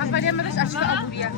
أولي مرة أشتغل أبويا.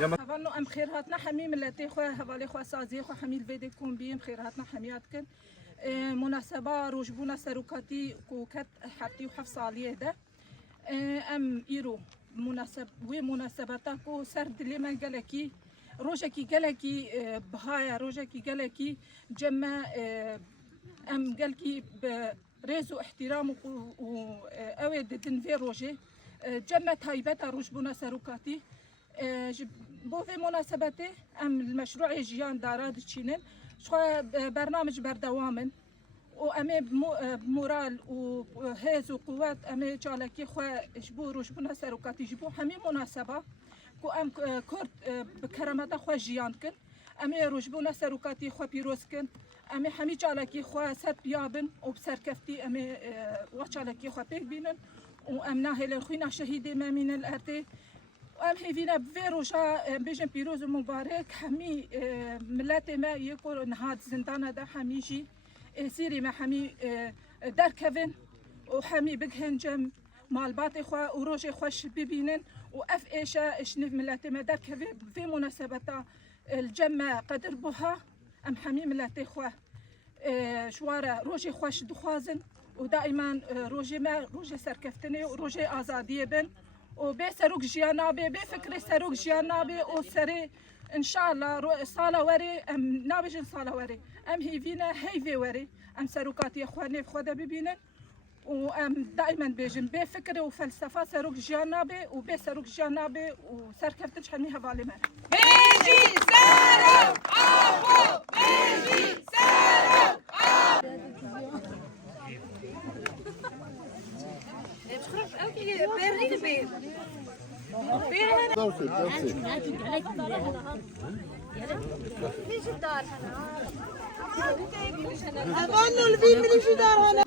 هفنو ام خيراتنا حمي ملتي خو هفالي خو سازي خو حميل فيدي كومبين خيراتنا حمياتكن مناسبة روجبونا سروكاتي كوكت حبتي وحف صاليه ده ام ايرو مناسبتا كو سرد لي من قالكي روجكي قالكي بهايا روجكي قالكي جمع ام قالكي بريزو احترام و اويد دنفي روجي جمع هايبتا روجبونا سروكاتي بو في مناسبته ام المشروع جيان داراد تشينن شو برنامج بردوامن وامي بمورال وهيز وقوات امي جالكي خو جبو روجبونا سروكاتي جبو حمي مناسبه كو ام كرد بكرامتا خو جيانكن امي روجبونا سروكاتي خو بيروسكن امي حمي جالكي خو سر بيابن وبسركفتي امي وجالكي خو بيك بينن وامنا هي خوينا شهيدي ما من الارتي وام هيفينا بفيروجا بيجن بيروز مبارك حمي ملاتي ما يكون نهاد زندانه دا حميجي سيري ما حمي دار كيفن وحمي بجهن جم مالباتي خوا وروجي خوش ببينن واف ايشا اشنف ملاتي ما دار كيفن في مناسبة الجمع قدر بها ام حمي ملاتي خوا شوارع روجي خوش دخوازن ودائما روجي سركفتني وروجي ازاديه بن وبي سروق جيانابي بفكري سروق جيانابي وسري ان شاء الله صاله وري ام نابجن صاله وري ام هيفينا هيفي وري ام سروقاتي اخواني بخوده ببينن وام دائما بيجن بفكري وفلسفه سروق جيانابي وبي سروق جيانابي وسركفتش حنيها باليمان بيجي سروق ابو بيجي سروق أظن الفيل من الجدار هنا.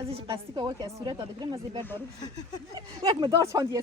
ازش قصدی که وقتی از صورت دادگرم از بیار دارو یک مدار چند دیس